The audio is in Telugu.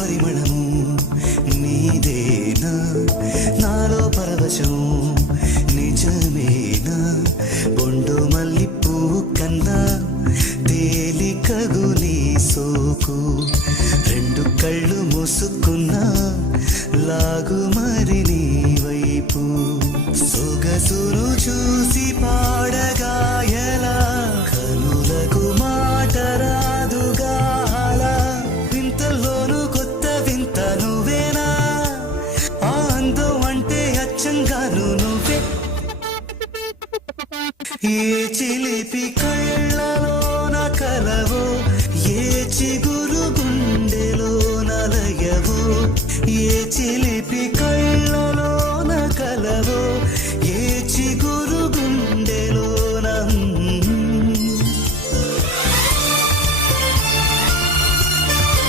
పరిమళము నీదేనా నాలో పరవశం నిజమేనా బొండు మల్లి పువ్వు కన్నా తేలికగు నీ సోకు రెండు కళ్ళు మూసుకున్నా లాగు మరి నీ వైపు సొగసును చూసి పాడగా